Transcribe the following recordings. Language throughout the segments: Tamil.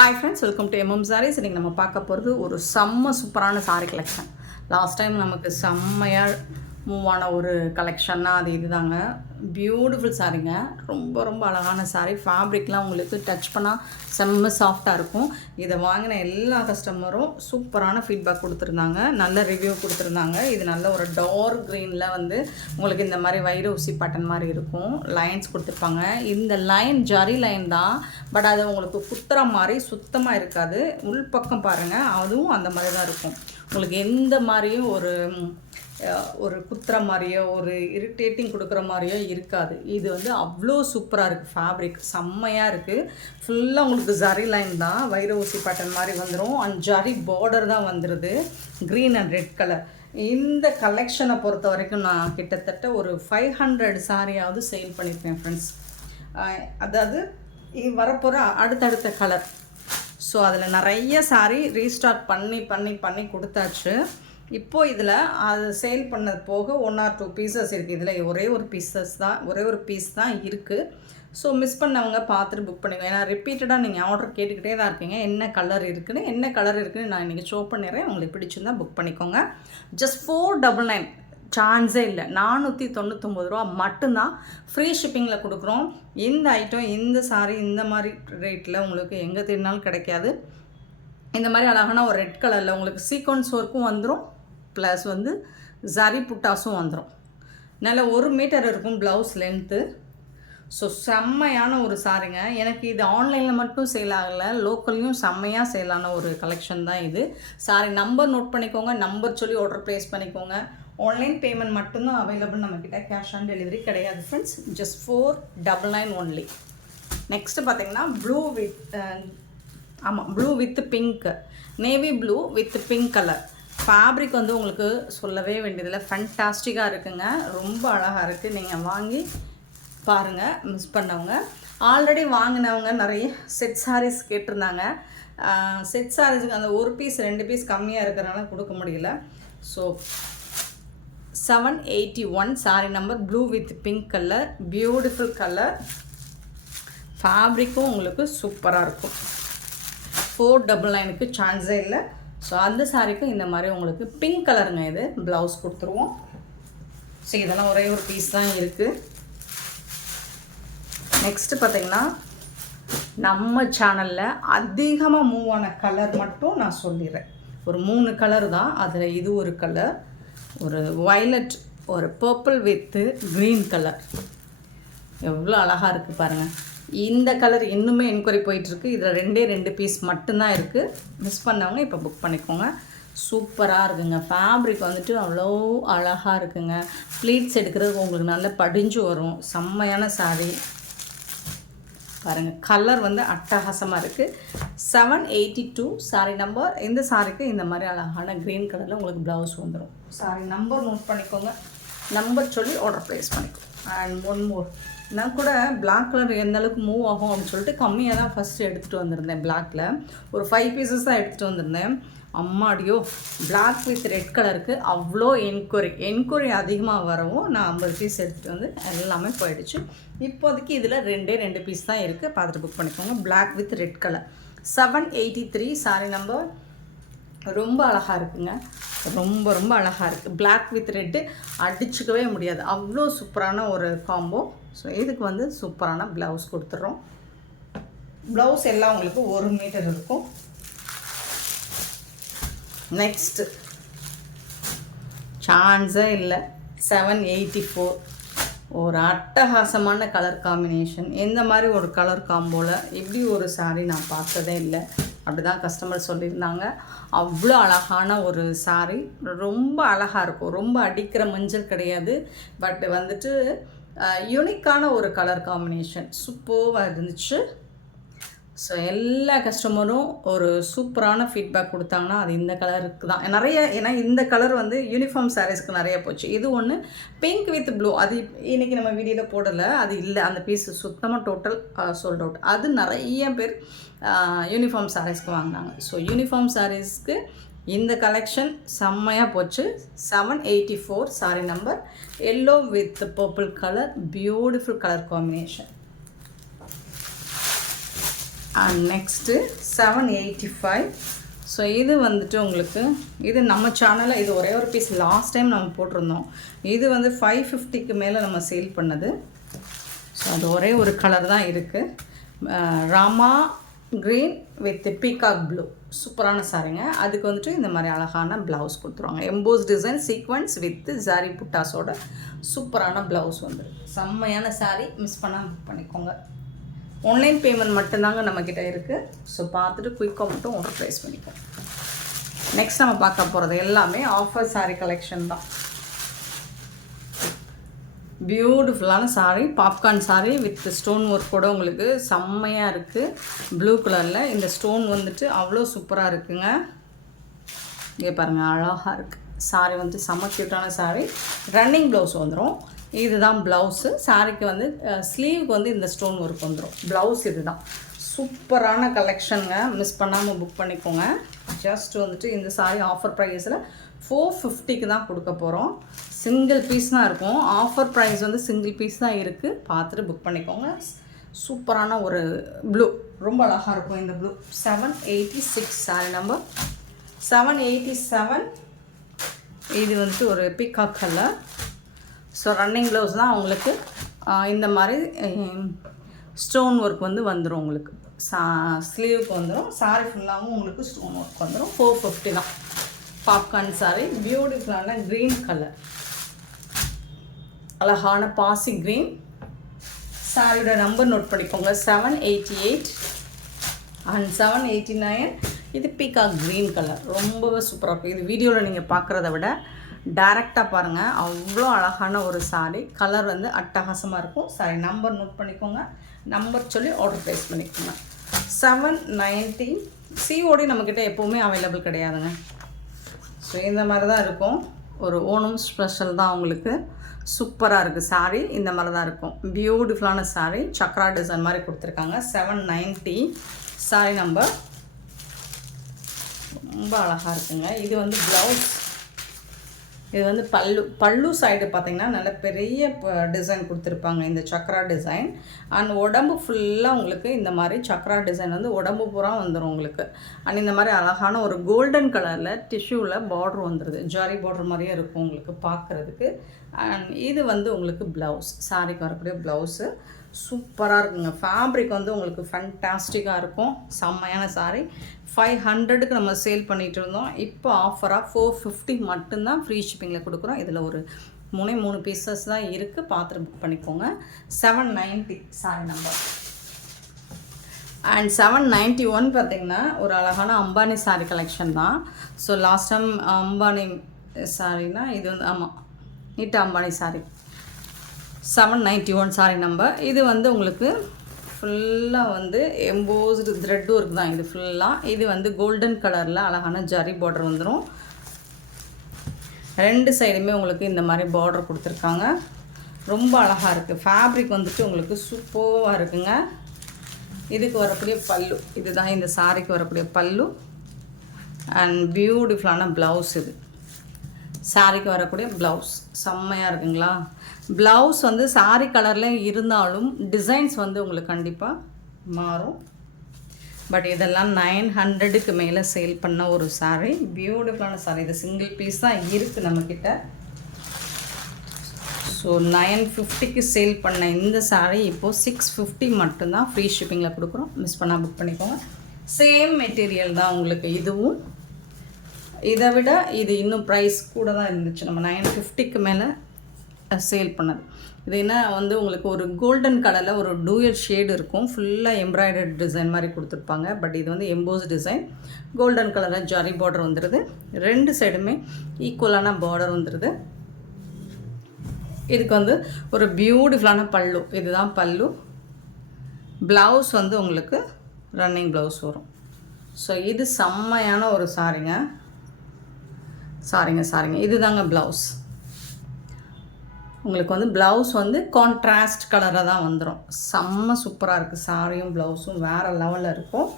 Hi friends, welcome to MM Sarees. இன்னைக்கு நம்ம பார்க்க போகிறது ஒரு செம்ம சூப்பரான சாரி கலெக்ஷன். லாஸ்ட் டைம் நமக்கு செம்மையாக மூவ் ஆன ஒரு கலெக்ஷன்னா அது இதுதாங்க. பியூட்டிஃபுல் சாரீங்க. ரொம்ப ரொம்ப அழகான சாரீ. ஃபேப்ரிக்லாம் உங்களுக்கு டச் பண்ணால் செம்ம சாஃப்டாக இருக்கும். இதை வாங்கின எல்லா கஸ்டமரும் சூப்பரான ஃபீட்பேக் கொடுத்துருந்தாங்க, நல்ல ரிவ்யூ கொடுத்துருந்தாங்க. இது நல்ல ஒரு டார்க் க்ரீனில் வந்து உங்களுக்கு இந்த மாதிரி வைர ஊசி பட்டன் மாதிரி இருக்கும், லைன்ஸ் கொடுத்துருப்பாங்க. இந்த லைன் ஜரி லைன் தான், பட் அது உங்களுக்கு குத்துற மாதிரி சுத்தமாக இருக்காது. உள்பக்கம் பாருங்கள், அதுவும் அந்த மாதிரி தான் இருக்கும். உங்களுக்கு எந்த மாதிரியும் ஒரு குத்துற மாதிரியோ ஒரு இரிட்டேட்டிங் கொடுக்குற மாதிரியோ இருக்காது. இது வந்து அவ்வளோ சூப்பராக இருக்குது. ஃபேப்ரிக் செம்மையாக இருக்குது. ஃபுல்லாக உங்களுக்கு ஜரி லைன் தான், வைர ஊசி பட்டன் மாதிரி வந்துடும். அண்ட் ஜரி பார்டர் தான் வந்துடுது, க்ரீன் அண்ட் ரெட் கலர். இந்த கலெக்ஷனை பொறுத்த வரைக்கும் நான் கிட்டத்தட்ட ஒரு 500 சாரியாவது சேல் பண்ணியிருப்பேன் ஃப்ரெண்ட்ஸ். அதாவது வரப்போகிற அடுத்தடுத்த கலர். ஸோ அதில் நிறைய சாரி ரீஸ்டார்ட் பண்ணி கொடுத்தாச்சு. இப்போது இதில் அது சேல் பண்ணது போக 1 or 2 பீசஸ் இருக்குது. இதில் ஒரே ஒரு பீஸ் தான் இருக்குது. ஸோ மிஸ் பண்ணவங்க பார்த்துட்டு புக் பண்ணிக்கோங்க. ஏன்னா ரிப்பீட்டடாக நீங்கள் ஆர்டர் கேட்டுக்கிட்டே தான் இருக்கீங்க. என்ன கலர் இருக்குன்னு நான் இன்றைக்கி ஷோ பண்ணிடுறேன். உங்களுக்கு பிடிச்சிருந்தா புக் பண்ணிக்கோங்க. ஜஸ்ட் 499, சான்ஸே இல்லை. 499 ரூபா மட்டும்தான். ஃப்ரீ ஷிப்பிங்கில் கொடுக்குறோம். இந்த ஐட்டம், இந்த சாரி இந்த மாதிரி ரேட்டில் உங்களுக்கு எங்கே தேடினாலும் கிடைக்காது. இந்த மாதிரி அழகான ஒரு ரெட் கலரில் உங்களுக்கு சீக்வன்ஸ் ஒர்க்கும் வந்துடும், ப்ளஸ் வந்து ஜரி புட்டாஸும் வந்துடும். நல்ல 1 மீட்டர் இருக்கும் ப்ளவுஸ் லென்த்து. ஸோ செம்மையான ஒரு சாரிங்க. எனக்கு இது ஆன்லைனில் மட்டும் சேல் ஆகலை, லோக்கல்லையும் செம்மையாக சேலான ஒரு கலெக்ஷன் தான் இது. சாரி நம்பர் நோட் பண்ணிக்கோங்க, நம்பர் சொல்லி ஆர்டர் ப்ளேஸ் பண்ணிக்கோங்க. ஆன்லைன் பேமெண்ட் மட்டும்தான் அவைலபிள் நம்மக்கிட்ட, கேஷ் ஆன் டெலிவரி கிடையாது ஃப்ரெண்ட்ஸ். Just 499 only. நெக்ஸ்ட்டு பார்த்தீங்கன்னா blue with pink, navy blue with pink colour. Fabric வந்து உங்களுக்கு சொல்லவே வேண்டியதில்லை, ஃபேண்டாஸ்டிக்காக இருக்குங்க. ரொம்ப அழகாக இருக்குது. நீங்கள் வாங்கி பாருங்கள். மிஸ் பண்ணவங்க, ஆல்ரெடி வாங்கினவங்க நிறைய செட் சாரீஸ் கேட்டிருந்தாங்க. செட் சாரீஸுக்கு அந்த 1 பீஸ் 2 பீஸ் கம்மியாக இருக்கிறனால கொடுக்க முடியல. So 781 saree number, blue with pink colour, beautiful colour. ஃபேப்ரிக்கும் உங்களுக்கு சூப்பராக இருக்கும். 499க்கு சான்ஸே இல்லை. ஸோ அந்த சாரிக்கும் இந்த மாதிரி உங்களுக்கு பிங்க் கலருங்க. இது ப்ளவுஸ் கொடுத்துருவோம். ஸோ இதெல்லாம் ஒரே ஒரு பீஸ் தான் இருக்குது. நெக்ஸ்ட்டு பார்த்திங்கன்னா நம்ம சேனலில் அதிகமாக மூவ் ஆன கலர் மட்டும் நான் சொல்லிடுறேன். ஒரு 3 கலர் தான். அதில் இது ஒரு கலர், ஒரு வயலட், ஒரு பர்பிள் வித்து க்ரீன் கலர். எவ்வளோ அழகாக இருக்குது பாருங்கள். இந்த கலர் இன்னுமே என்கொயரி போயிட்டுருக்கு. இதில் 2 பீஸ் மட்டும்தான் இருக்குது. மிஸ் பண்ணவங்க இப்போ புக் பண்ணிக்கோங்க. சூப்பராக இருக்குங்க. ஃபேப்ரிக் வந்துட்டு அவ்வளோ அழகாக இருக்குங்க. ப்ளீட்ஸ் எடுக்கிறதுக்கு உங்களுக்கு நல்லா படிஞ்சு வரும். செம்மையான சாரி பாருங்கள். கலர் வந்து அட்டகாசமாக இருக்குது. 782 சாரி நம்பர். இந்த சாரிக்கு இந்த மாதிரி அழகான க்ரீன் கலரில் உங்களுக்கு ப்ளவுஸ் வந்துடும். சாரி நம்பர் நோட் பண்ணிக்கோங்க, நம்பர் சொல்லி ஆர்டர் ப்ளேஸ் பண்ணிக்கோங்க. அண்ட் 1 more, நான் கூட பிளாக் கலர் எந்த அளவுக்கு மூவ் ஆகும் அப்படின்னு சொல்லிட்டு கம்மியாக தான் ஃபஸ்ட்டு எடுத்துகிட்டு வந்திருந்தேன். பிளாக்கில் ஒரு 5 பீசஸ் தான் எடுத்துகிட்டு வந்திருந்தேன். அம்மாடியோ, பிளாக் வித் ரெட் கலருக்கு அவ்வளோ என்கொயரி அதிகமாக வரவும் நான் 50 பீஸ் எடுத்துகிட்டு வந்து எல்லாமே போயிடுச்சு. இப்போதைக்கு இதில் 2 பீஸ் தான் இருக்குது. பார்த்துட்டு புக் பண்ணிக்கோங்க. Black with red colour 783 sari number. ரொம்ப அழகாக இருக்குங்க. ரொம்ப ரொம்ப அழகாக இருக்குது. பிளாக் வித் ரெட்டு அடிச்சுக்கவே முடியாது, அவ்வளோ சூப்பரான ஒரு காம்போ. ஸோ இதுக்கு வந்து சூப்பரான ப்ளவுஸ் கொடுத்துட்றோம். ப்ளவுஸ் எல்லாம் உங்களுக்கு 1 மீட்டர் இருக்கும். நெக்ஸ்ட்டு சான்ஸே இல்லை, 784 ஒரு அட்டகாசமான கலர் காம்பினேஷன். எந்த மாதிரி ஒரு கலர் காம்போவில் இப்படி ஒரு சாரீ நான் பார்த்ததே இல்லை. அப்படி தான் கஸ்டமர் சொல்லியிருந்தாங்க. அவ்வளோ அழகான ஒரு சாரீ, ரொம்ப அழகாக இருக்கும். ரொம்ப அடிக்கிற மஞ்சள் கிடையாது, பட் வந்துட்டு யூனிக்கான ஒரு கலர் காம்பினேஷன் சூப்பராக இருந்துச்சு. ஸோ எல்லா கஸ்டமரும் ஒரு சூப்பரான ஃபீட்பேக் கொடுத்தாங்கன்னா அது இந்த கலருக்கு தான் நிறைய. ஏன்னா இந்த கலர் வந்து யூனிஃபார்ம் சாரீஸ்க்கு நிறைய போச்சு. இது ஒன்று பிங்க் வித் ப்ளூ, அது இன்றைக்கி நம்ம வீடியோவில் போடலை, அது இல்லை. அந்த பீஸ் சுத்தமாக டோட்டல் சோல்ட் அவுட். அது நிறைய பேர் யூனிஃபார்ம் சாரீஸ்க்கு வாங்கினாங்க. ஸோ யூனிஃபார்ம் சாரீஸ்க்கு இந்த கலெக்ஷன் செம்மையாக போச்சு. 784 sorry number, yellow with purple colour, beautiful colour combination. And next 785. So இது வந்துட்டு உங்களுக்கு இது நம்ம சேனலில் இது ஒரே ஒரு பீஸ் லாஸ்ட் டைம் நம்ம போட்டிருந்தோம். இது வந்து 550க்கு மேலே நம்ம சேல் பண்ணது. ஸோ அது ஒரே ஒரு கலர் தான் இருக்குது. Rama green with peacock blue. சூப்பரான சாரீங்க. அதுக்கு வந்துட்டு இந்த மாதிரி அழகான ப்ளவுஸ் கொடுத்துருவாங்க. Emboss design sequins with zari புட்டாஸோட சூப்பரான ப்ளவுஸ் வந்துருக்கு. செம்மையான சாரீ, மிஸ் பண்ணாமல் புக் பண்ணிக்கோங்க. ஆன்லைன் பேமெண்ட் மட்டும்தாங்க நம்மக்கிட்ட இருக்குது. ஸோ பார்த்துட்டு குயிக்காக மட்டும் ஆர்டர் ப்ளேஸ் பண்ணிப்போம். நெக்ஸ்ட் நம்ம பார்க்க போகிறது எல்லாமே ஆஃபர் சாரீ கலெக்ஷன் தான். பியூட்டிஃபுல்லான sari, popcorn sari with stone work கூட உங்களுக்கு செம்மையாக இருக்குது. ப்ளூ கலரில் இந்த ஸ்டோன் வந்துட்டு அவ்வளோ சூப்பராக இருக்குங்க. இங்கே பாருங்கள், அழகாக இருக்குது சாரீ. வந்து செம்ம க்யூட்டான சாரீ. ரன்னிங் ப்ளவுஸ் வந்துடும். இதுதான் ப்ளவுஸு. சாரீக்கு வந்து ஸ்லீவுக்கு வந்து இந்த ஸ்டோன் ஒர்க் வந்துடும். ப்ளவுஸ் இது தான். சூப்பரான கலெக்ஷனுங்க, மிஸ் பண்ணாமல் புக் பண்ணிக்கோங்க. ஜஸ்ட் வந்துட்டு இந்த சாரீ ஆஃபர் ப்ரைஸில் 450க்கு தான் கொடுக்க போகிறோம். சிங்கிள் பீஸ் தான் இருக்கும். ஆஃபர் ப்ரைஸ் வந்து சிங்கிள் பீஸ் தான் இருக்குது. பார்த்துட்டு புக் பண்ணிக்கோங்க. சூப்பரான ஒரு ப்ளூ, ரொம்ப அழகாக இருக்கும் இந்த ப்ளூ. 786 சாரீ நம்பர் 787. இது வந்துட்டு ஒரு peacock colour. So running blouse தான் உங்களுக்கு. இந்த மாதிரி ஸ்டோன் ஒர்க் வந்து வந்துடும் உங்களுக்கு. ஸ்லீவுக்கு வந்துடும். சாரீ ஃபுல்லாகவும் உங்களுக்கு ஸ்டோன் ஒர்க் வந்துடும். 450 தான். பாப்கார்ன் சாரீ, பியூட்டிஃபுல்லான க்ரீன் கலர், அழகான பாசி க்ரீன். சாரியோட நம்பர் நோட் பண்ணிக்கோங்க. 788 அண்ட் 789. இது பீகாக் க்ரீன் கலர், ரொம்பவே சூப்பராக இருக்கும். இது வீடியோவில் நீங்கள் பார்க்குறத விட டைரெக்டாக பாருங்கள், அவ்வளோ அழகான ஒரு சாரீ. கலர் வந்து அட்டகாசமாக இருக்கும். சாரி நம்பர் நோட் பண்ணிக்கோங்க. நம்பர் சொல்லி ஆர்டர் ப்ளேஸ் பண்ணிக்கோங்க. 790. சிஓடி நம்மக்கிட்ட எப்போவுமே அவைலபிள் கிடையாதுங்க. ஸோ இந்த மாதிரி தான் இருக்கும். ஒரு ஓணம் ஸ்பெஷல் தான் உங்களுக்கு. சூப்பராக இருக்குது சாரீ. இந்த மாதிரி தான் இருக்கும். பியூட்டிஃபுல்லான சாரீ, சக்ரா டிசைன் மாதிரி கொடுத்துருக்காங்க. 790 சாரீ நம்பர். ரொம்ப அழகாக இருக்குங்க. இது வந்து ப்ளவுஸ். இது வந்து பல்லு சைடு பார்த்திங்கன்னா நல்ல பெரிய டிசைன் கொடுத்துருப்பாங்க, இந்த சக்ரா டிசைன். அண்ட் உடம்பு ஃபுல்லாக உங்களுக்கு இந்த மாதிரி சக்ரா டிசைன் வந்து உடம்பு பூரா வந்துடும் உங்களுக்கு. அண்ட் இந்த மாதிரி அழகான ஒரு கோல்டன் கலரில் டிஷ்யூவில் பார்ட்ரு வந்துடுது. ஜாரி பார்ட்ரு மாதிரியே இருக்கும் உங்களுக்கு பார்க்குறதுக்கு. அண்ட் இது வந்து உங்களுக்கு ப்ளவுஸ், சாரிக்கு வரக்கூடிய ப்ளவுஸு. சூப்பராக இருக்குங்க. ஃபேப்ரிக் வந்து உங்களுக்கு ஃபேன்டாஸ்டிக்காக இருக்கும். செம்மையான சாரீ. 500க்கு நம்ம சேல் பண்ணிகிட்டு இருந்தோம். இப்போ ஆஃபராக 450 மட்டும்தான் ஃப்ரீ ஷிப்பிங்கில் கொடுக்குறோம். இதில் ஒரு 3 பீசஸ் தான் இருக்குது. பார்த்துட்டு புக் பண்ணிக்கோங்க. 790 சாரி நம்பர். அண்ட் 791 பார்த்திங்கன்னா ஒரு அழகான அம்பானி சாரீ கலெக்ஷன் தான். ஸோ லாஸ்ட் டைம் அம்பானி சாரீனா இது வந்து ஆமாம், நீட்டா அம்பானி சாரீ. 791 sorry number. இது வந்து உங்களுக்கு ஃபுல்லாக வந்து எம்போஸ்டு த்ரெட் ஒர்க் தான் இது ஃபுல்லாக. இது வந்து கோல்டன் கலரில் அழகான ஜரி பார்டர் வந்துடும். 2 சைடுமே உங்களுக்கு இந்த மாதிரி பார்டர் கொடுத்துருக்காங்க. ரொம்ப அழகாக இருக்குது. ஃபேப்ரிக் வந்துட்டு உங்களுக்கு சூப்பராக இருக்குங்க. இதுக்கு வரக்கூடிய பல்லு, இதுதான் இந்த சாரிக்கு வரக்கூடிய பல்லு. அண்ட் பியூட்டிஃபுல்லான ப்ளவுஸ். இது சாரிக்கு வரக்கூடிய ப்ளவுஸ் செம்மையாக இருக்குங்களா. ப்ளவுஸ் வந்து சாரி கலரில் இருந்தாலும் டிசைன்ஸ் வந்து உங்களுக்கு கண்டிப்பாக மாறும். பட் இதெல்லாம் 900க்கு மேலே சேல் பண்ண ஒரு சாரீ. பியூட்டிஃபுல்லான சாரீ. இது சிங்கிள் பீஸ் தான் இருக்குது நம்மக்கிட்ட. ஸோ 950க்கு சேல் பண்ண இந்த சாரீ இப்போது 650 மட்டும்தான் ஃப்ரீ ஷிப்பிங்கில் கொடுக்குறோம். மிஸ் பண்ணால் புக் பண்ணிக்கோங்க. சேம் மெட்டீரியல் தான் உங்களுக்கு. இதுவும் இதை விட இது இன்னும் ப்ரைஸ் கூட தான் இருந்துச்சு. நம்ம 950க்கு மேலே சேல் பண்ணது. இது என்ன வந்து உங்களுக்கு ஒரு கோல்டன் கலரில் ஒரு டூயல் ஷேடு இருக்கும். ஃபுல்லாக எம்ப்ராய்டர்ட் டிசைன் மாதிரி கொடுத்துருப்பாங்க. பட் இது வந்து எம்போஸ் டிசைன். கோல்டன் கலரில் ஜரி பார்டர் வந்துடுது. 2 சைடுமே ஈக்குவலான பார்டர் வந்துடுது. இதுக்கு வந்து ஒரு பியூட்டிஃபுல்லான பல்லு. இதுதான் பல்லு. ப்ளவுஸ் வந்து உங்களுக்கு ரன்னிங் ப்ளவுஸ் வரும். ஸோ இது செம்மையான ஒரு சாரிங்க. இது தாங்க ப்ளவுஸ். உங்களுக்கு வந்து ப்ளவுஸ் வந்து கான்ட்ராஸ்ட் கலராக தான் வந்துடும். செம்ம சூப்பராக இருக்குது. சாரியும் ப்ளவுஸும் வேறு லெவலில் இருக்கும்.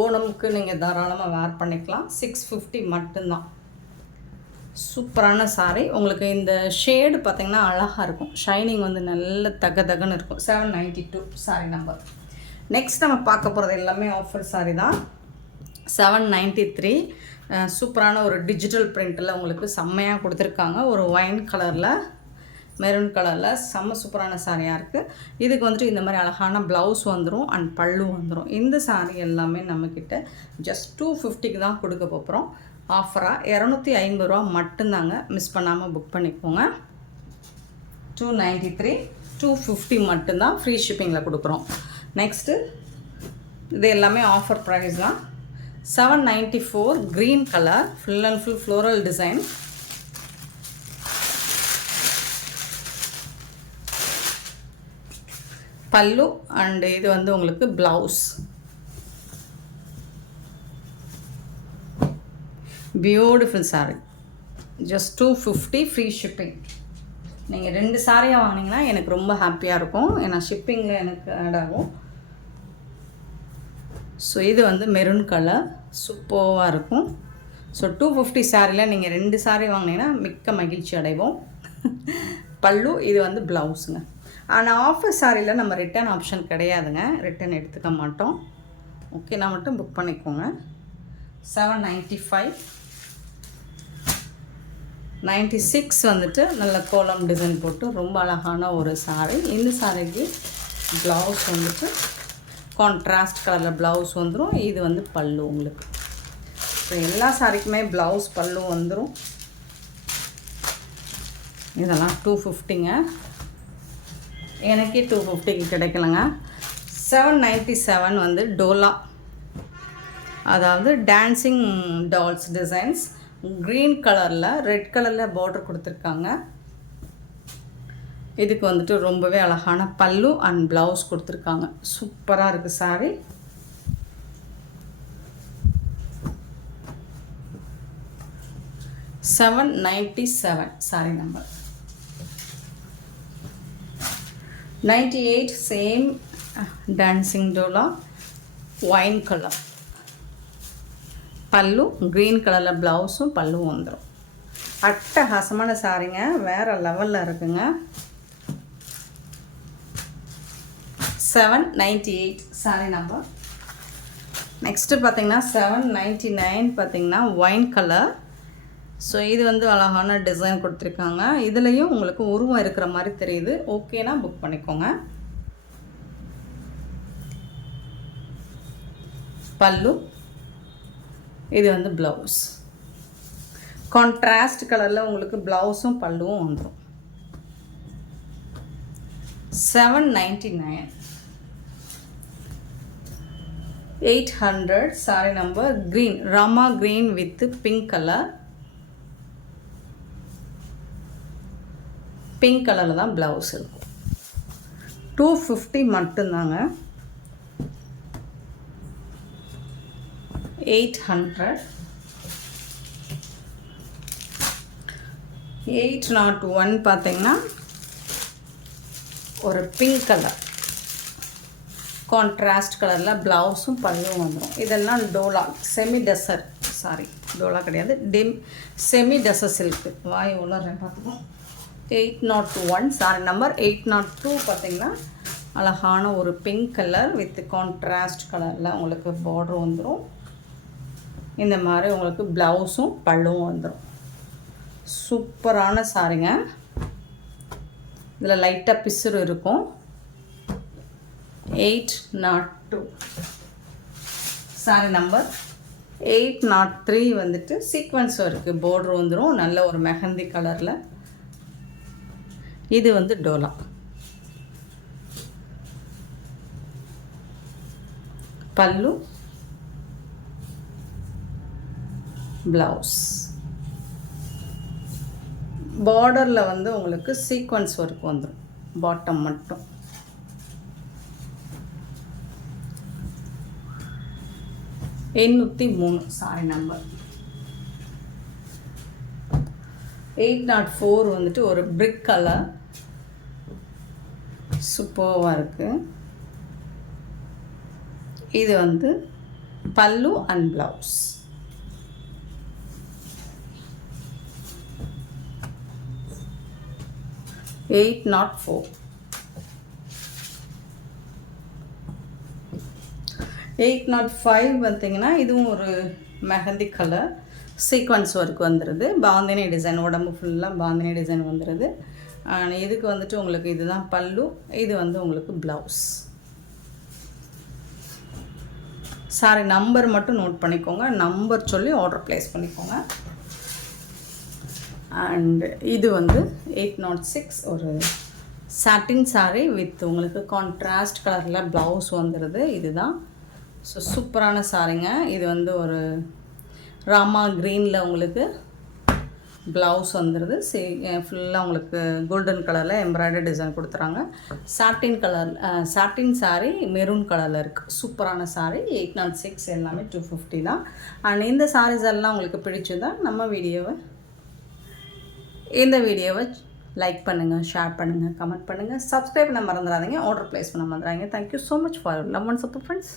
ஓணமுக்கு நீங்கள் தாராளமாக வேர் பண்ணிக்கலாம். 650 மட்டும்தான். சூப்பரான சாரீ. உங்களுக்கு இந்த ஷேடு பார்த்திங்கன்னா அழகாக இருக்கும். ஷைனிங் வந்து நல்ல தகன்னு இருக்கும். 792 சாரி நம்பர். நெக்ஸ்ட் நம்ம பார்க்க போகிறது எல்லாமே ஆஃபர் சாரி தான். 793 சூப்பரான ஒரு டிஜிட்டல் பிரிண்டில் உங்களுக்கு செம்மையாக கொடுத்துருக்காங்க. ஒரு ஒயின் கலரில் மெரூன் கலரில் செம்ம சூப்பரான சாரியாக இருக்குது. இதுக்கு வந்துட்டு இந்த மாதிரி அழகான ப்ளவுஸ் வந்துடும் அண்ட் பல்லு வந்துடும். இந்த சாரீ எல்லாமே நம்மக்கிட்ட ஜஸ்ட் 250க்கு தான் கொடுக்க போகிறோம். ஆஃபராக 250 ரூபா மட்டும்தாங்க. மிஸ் பண்ணாமல் புக் பண்ணிக்கோங்க. 293 250 மட்டும்தான் ஃப்ரீ ஷிப்பிங்கில் கொடுக்குறோம். நெக்ஸ்ட்டு இது எல்லாமே ஆஃபர் ப்ரைஸ் தான். 794 green colour full and full floral design. பல்லு அண்ட் இது வந்து உங்களுக்கு blouse. Beautiful sari. Just 250 free shipping. நீங்கள் 2 சாரியாக வாங்கினீங்கன்னா எனக்கு ரொம்ப ஹாப்பியாக இருக்கும். ஏன்னா ஷிப்பிங்கில் எனக்கு ஆட் ஆகும். ஸோ இது வந்து மெரூன் கலர் சூப்பராக இருக்கும். ஸோ 250 சாரியில் நீங்கள் 2 சாரி வாங்கினீங்கன்னா மிக்க மகிழ்ச்சி அடைவோம். பல்லு இது வந்து ப்ளவுஸுங்க. ஆனால் ஆஃபர் சாரியில் நம்ம ரிட்டர்ன் ஆப்ஷன் கிடையாதுங்க. ரிட்டர்ன் எடுத்துக்க மாட்டோம். ஓகே, நான் மட்டும் புக் பண்ணிக்கோங்க. 795 96 வந்துட்டு நல்ல கோலம் டிசைன் போட்டு ரொம்ப அழகான ஒரு சாரீ. இந்த சாரிக்கு ப்ளவுஸ் வந்துட்டு கான்ட்ராஸ்ட் கலரில் ப்ளவுஸ் வந்துடும். இது வந்து பல்லு உங்களுக்கு. ஸோ எல்லா சாரிக்குமே ப்ளவுஸ் பல்லு வந்துடும். இதெல்லாம் 250ங்க. எனக்கே 250க்கு கிடைக்கலங்க. 797 வந்து டோலா, அதாவது டான்சிங் டால்ஸ் டிசைன்ஸ். க்ரீன் கலரில் ரெட் கலரில் பார்டர் கொடுத்துருக்காங்க. இதுக்கு வந்துட்டு ரொம்பவே அழகான பல்லு அண்ட் ப்ளவுஸ் கொடுத்துருக்காங்க. சூப்பராக இருக்குது sorry. $797 sorry number. 98 same dancing Dola wine colour பல்லு, க்ரீன் கலரில் ப்ளவுஸும் பல்லுவும் வந்துடும். அட்டகாசமான சாரிங்க, வேறு லெவலில் இருக்குங்க. 798 சாரி நம்பர். நெக்ஸ்ட்டு பார்த்திங்கன்னா 799 பார்த்திங்கன்னா ஒயின் கலர். ஸோ இது வந்து அழகான டிசைன் கொடுத்துருக்காங்க. இதுலேயும் உங்களுக்கு உருவம் இருக்கிற மாதிரி தெரியுது. ஓகேனா புக் பண்ணிக்கோங்க. பல்லு இது வந்து ப்ளவுஸ். கான்ட்ராஸ்ட் கலரில் உங்களுக்கு ப்ளவுஸும் பல்லுவும் வந்துடும். 799 800 sorry number. Green Rama green with pink colour. Pink கலரில் தான் ப்ளவுஸ் இருக்கும். 250 மட்டும்தாங்க. 800 801 பார்த்தீங்கன்னா ஒரு பிங்க் கலர் கான்ட்ராஸ்ட் கலரில் ப்ளவுஸும் பல்லுவும் வந்துடும். இதெல்லாம் டோலா செமி டெசர், சாரி டோலா கிடையாது, செமி டெசர் சில்க்கு. வாய் உள்ள பார்த்துக்கோம். 801 சாரி நம்பர். 802 பார்த்திங்கன்னா அழகான ஒரு பிங்க் கலர் வித் கான்ட்ராஸ்ட் கலரில் உங்களுக்கு பார்டர் வந்துடும். இந்த மாதிரி உங்களுக்கு ப்ளவுஸும் பல்லுவும் வந்துடும். சூப்பரான சாரிங்க. இதில் லைட்டாக பிசுறு இருக்கும். 802 சாரி நம்பர். 803 வந்துட்டு சீக்வன்ஸும் இருக்குது. பார்டர் வந்துடும் நல்ல ஒரு மெஹந்தி கலரில். இது வந்து டோலா. பல்லு, ப்ளவுஸ். பார்டரில் வந்து உங்களுக்கு சீக்வன்ஸ் ஒர்க் வந்துடும், பாட்டம் மட்டும். $803 சாரி நம்பர். 804 வந்துட்டு ஒரு பிரிக் கலர் சூப்பராக இருக்குது. இது வந்து பல்லு அண்ட் ப்ளவுஸ். $804 805 பார்த்தீங்கன்னா இதுவும் ஒரு மெஹந்தி கலர் சீக்வன்ஸ் ஒர்க் வந்துடுது. பாந்தினி டிசைன், உடம்பு ஃபுல்லாக பாந்தினி டிசைன் வந்துடுது. இதுக்கு வந்துட்டு உங்களுக்கு இதுதான் பல்லு, இது வந்து உங்களுக்கு ப்ளவுஸ். சாரி நம்பர் மட்டும் நோட் பண்ணிக்கோங்க, நம்பர் சொல்லி ஆர்டர் ப்ளேஸ் பண்ணிக்கோங்க. அண்ட் இது வந்து 806 ஒரு சாட்டின் சாரீ வித் உங்களுக்கு கான்ட்ராஸ்ட் கலரில் ப்ளவுஸ் வந்துடுது. இதுதான் ஸோ சூப்பரான சாரீங்க. இது வந்து ஒரு ராமா க்ரீனில் உங்களுக்கு ப்ளவுஸ் வந்துடுது. ஃபுல்லாக உங்களுக்கு கோல்டன் கலரில் எம்ப்ராய்டரி டிசைன் கொடுத்துறாங்க. சாட்டின் சாரீ மெரூன் கலரில் இருக்குது. சூப்பரான சாரீ. 806 எல்லாமே 250 தான். அண்ட் இந்த சாரீஸ் எல்லாம் உங்களுக்கு பிடிச்சதான் இந்த வீடியோவை லைக் பண்ணுங்கள், ஷேர் பண்ணுங்கள், கமெண்ட் பண்ணுங்கள், சப்ஸ்கிரைப் பண்ண மறந்துடாதீங்க, ஆர்டர் ப்ளேஸ் பண்ண மறந்துடாதீங்க. Thank you so much for love and support friends.